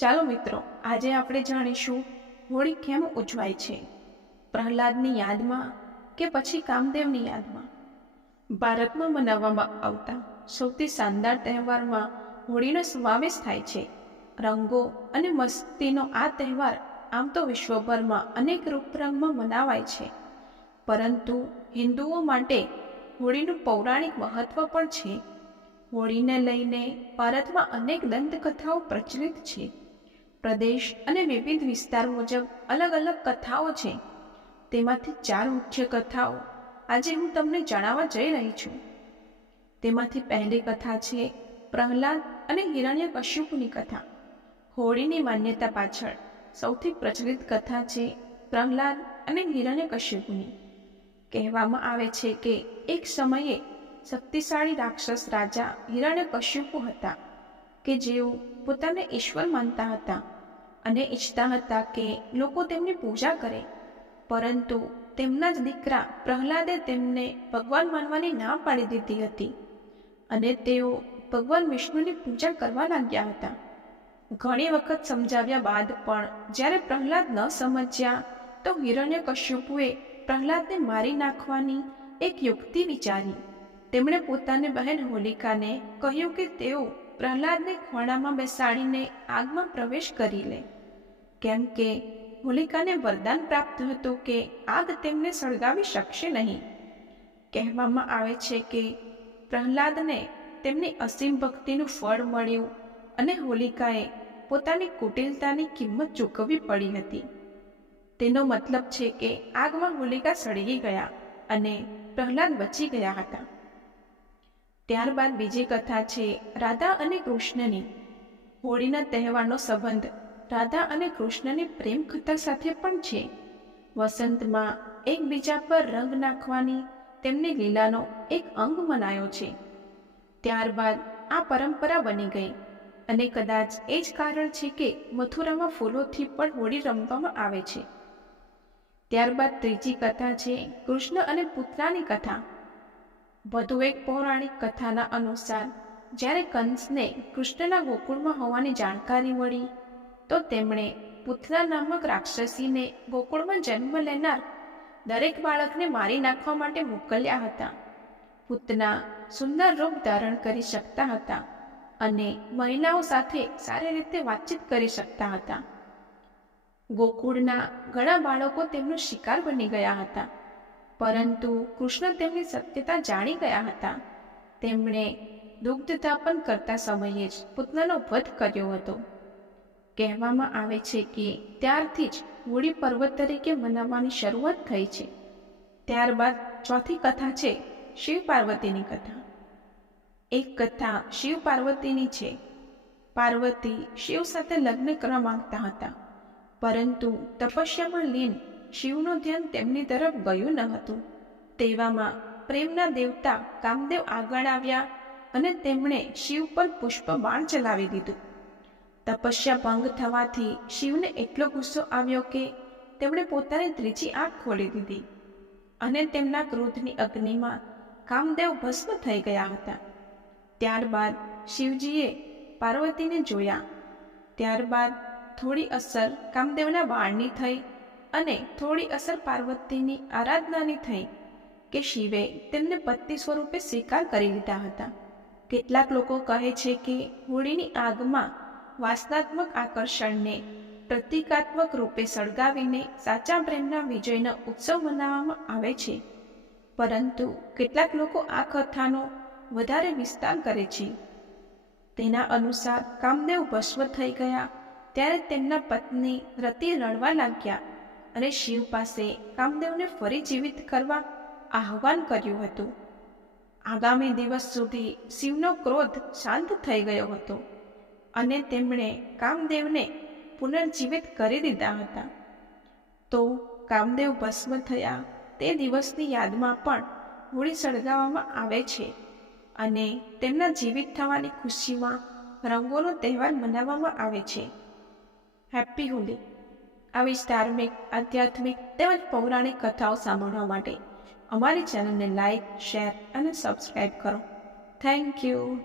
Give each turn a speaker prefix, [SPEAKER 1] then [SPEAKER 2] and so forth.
[SPEAKER 1] ચાલો મિત્રો, આજે આપણે જાણીશું હોળી કેમ ઉજવાય છે? પ્રહલાદની યાદમાં કે પછી કામદેવની યાદમાં? ભારતમાં મનાવવામાં આવતા સૌથી શાનદાર તહેવારમાં હોળીનો સમાવેશ થાય છે. રંગો અને મસ્તીનો આ તહેવાર આમ તો વિશ્વભરમાં અનેક રૂપરંગમાં મનાવાય છે. પરંતુ હિન્દુઓ માટે હોળીનું પૌરાણિક મહત્વ પણ છે. હોળીને લઈને ભારતમાં અનેક દંતકથાઓ પ્રચલિત છે. પ્રદેશ અને વિવિધ વિસ્તાર મુજબ અલગ અલગ કથાઓ છે. તેમાંથી ચાર મુખ્ય કથાઓ. આજે હું તમને જણાવવા જઈ રહી છું. તેમાંથી પહેલી કથા છે પ્રહલાદ અને હિરણ્ય કશ્યપની કથા. હોળીની માન્યતા પાછળ સૌથી પ્રચલિત કથા છે પ્રહલાદ અને હિરણ્ય કશ્યપની. કહેવામાં આવે છે કે એક સમયે શક્તિશાળી રાક્ષસ રાજા હિરણ્ય કશ્યપુ હતા. કે જેઓ પોતાને ઈશ્વર માનતા હતા અને ઈચ્છતા હતા કે લોકો તેમની પૂજા કરે. પરંતુ તેમના જ દીકરા પ્રહલાદે તેમને ભગવાન માનવાની ના પાડી દીધી હતી અને તેઓ ભગવાન વિષ્ણુની પૂજા કરવા લાગ્યા હતા. ઘણી વખત સમજાવ્યા બાદ પણ જ્યારે પ્રહલાદ ન સમજ્યા તો હિરણ્ય કશ્યપુએ પ્રહલાદને મારી નાખવાની એક યુક્તિ વિચારી. તેમણે પોતાની બહેન હોલિકાને કહ્યું કે તેઓ પ્રહલાદને ખોણામાં બેસાડીને આગમાં પ્રવેશ કરી લે. કેમ કે હોલિકાને વરદાન પ્રાપ્ત હતું કે આગ તેમને સળગાવી શકશે નહીં. કહેવામાં આવે છે કે પ્રહલાદને તેમની અસીમ ભક્તિનું ફળ મળ્યું અને હોલિકાએ પોતાની કુટિલતાની કિંમત ચૂકવવી પડી હતી. તેનો મતલબ છે કે આગમાં હોલિકા સળગી ગયા અને પ્રહલાદ બચી ગયા હતા. ત્યારબાદ બીજી કથા છે, રાધા અને કૃષ્ણની. હોળીના તહેવારનો સંબંધ, રાધા અને કૃષ્ણની પ્રેમ કથા સાથે પણ છે. વસંતમાં એકબીજા પર રંગ નાખવાની, તેમની લીલાનો એક અંગ મનાયો છે. ત્યારબાદ આ પરંપરા બની ગઈ અને કદાચ એ જ કારણ છે કે મથુરામાં ફૂલોથી પણ હોળી રમવામાં આવે છે. ત્યારબાદ ત્રીજી કથા છે, કૃષ્ણ અને પુત્રાની કથા. વધુ એક પૌરાણિક કથાના અનુસાર, જ્યારે કંસને કૃષ્ણના ગોકુળમાં હોવાની જાણકારી મળી, તો તેમણે પુત્રા નામક રાક્ષસીને ગોકુળમાં જન્મ લેનાર દરેક બાળકને મારી નાખવા માટે મોકલ્યા હતા. પૂતના સુંદર રૂપ ધારણ કરી શકતા હતા અને મહિલાઓ સાથે સારી રીતે વાતચીત કરી શકતા હતા. ગોકુળના ઘણા બાળકો તેમનો શિકાર બની ગયા હતા. પરંતુ કૃષ્ણ તેમની સત્યતા જાણી ગયા હતા. તેમણે દુગ્ધતાપન કરતા સમયે જ પુતનાનો વધ કર્યો હતો. કહેવામાં આવે છે કે ત્યારથી જ હોળી પર્વ તરીકે મનાવવાની શરૂઆત થઈ છે. ત્યારબાદ ચોથી કથા છે શિવ પાર્વતીની કથા. એક કથા શિવ પાર્વતીની છે. પાર્વતી શિવ સાથે લગ્ન કરવા માંગતા હતા. પરંતુ તપસ્યામાં લીન શિવનું ધ્યાન તેમની તરફ ગયું ન હતું. તેવામાં પ્રેમના દેવતા કામદેવ આગળ આવ્યા અને તેમણે શિવ પર પુષ્પ બાણ ચલાવી દીધું. તપસ્યા ભંગ થવાથી શિવને એટલો ગુસ્સો આવ્યો કે તેમણે પોતાની ત્રીજી આંખ ખોલી દીધી અને તેમના ક્રોધની અગ્નિમાં કામદેવ ભસ્મ થઈ ગયા હતા. ત્યારબાદ શિવજીએ પાર્વતીને જોયા. ત્યારબાદ થોડી અસર કામદેવના બાળની થઈ અને થોડી અસર પાર્વતીની આરાધનાની થઈ કે શિવે તેમને પતિ સ્વરૂપે સ્વીકાર કરી લીધા હતા. કેટલાક લોકો કહે છે કે હોળીની આગમાં વાસનાત્મક આકર્ષણને પ્રતિકાત્મક રૂપે સળગાવીને સાચા પ્રેમના વિજયનો ઉત્સવ મનાવવામાં આવે છે. પરંતુ કેટલાક લોકો આ કથાનો વધારે વિસ્તાર કરે છે. તેના અનુસાર કામદેવ ભસ્મ થઈ ગયા ત્યારે તેમના પત્ની રતિ રડવા લાગ્યા. અને શિવ પાસે કામદેવને ફરી જીવિત કરવા આહવાન કર્યું હતું. આગામી દિવસ સુધી શિવનો ક્રોધ શાંત થઈ ગયો હતો અને તેમણે કામદેવને પુનર્જીવિત કરી દીધા હતા. તો કામદેવ ભસ્મ થયા તે દિવસની યાદમાં પણ હોળી સળગાવવામાં આવે છે અને તેમના જીવિત થવાની ખુશીમાં રંગોનો તહેવાર મનાવવામાં આવે છે. હેપી હોલી! આવી ધાર્મિક આધ્યાત્મિક તેમજ પૌરાણિક કથાઓ સાંભળવા માટે અમારી ચેનલને લાઇક શેર અને સબસ્ક્રાઈબ કરો. Thank you.